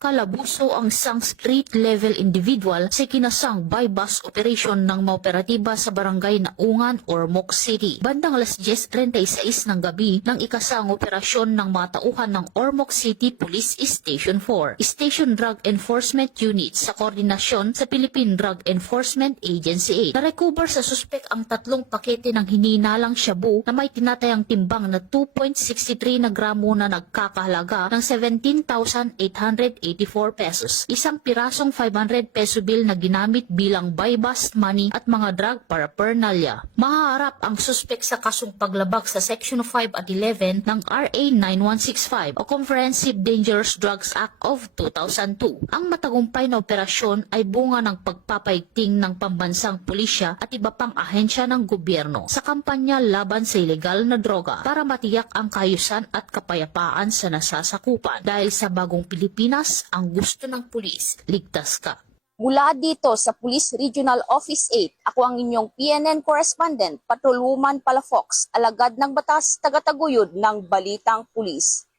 Kalabuso ang sang street-level individual sa kinasang bypass operation ng maoperatiba sa barangay Naungan, Ormoc City. Bandang alas 10.36 ng gabi nang ikasang operasyon ng mga tauhan ng Ormoc City Police Station 4, Station Drug Enforcement Unit sa koordinasyon sa Philippine Drug Enforcement Agency. Narecover sa suspek ang tatlong pakete ng hininalang shabu na may tinatayang timbang na 2.63 na gramo na nagkakahalaga ng 17,884 pesos. Isang pirasong 500 peso bill na ginamit bilang buy-bust money at mga drug paraphernalia. Mahaharap ang suspek sa kasong paglabag sa Section 5 at 11 ng RA 9165 o Comprehensive Dangerous Drugs Act of 2002. Ang matagumpay na operasyon ay bunga ng pagpapaigting ng pambansang pulisya at iba pang ahensya ng gobyerno sa kampanya laban sa ilegal na droga para matiyak ang kaayusan at kapayapaan sa nasasakupan. Dahil sa bagong Pilipinas, ang gusto ng pulis, ligtas ka. Mula dito sa Police Regional Office 8, ako ang inyong PNN correspondent, Patrolwoman Palafox, alagad ng batas, tagataguyod ng Balitang Pulis.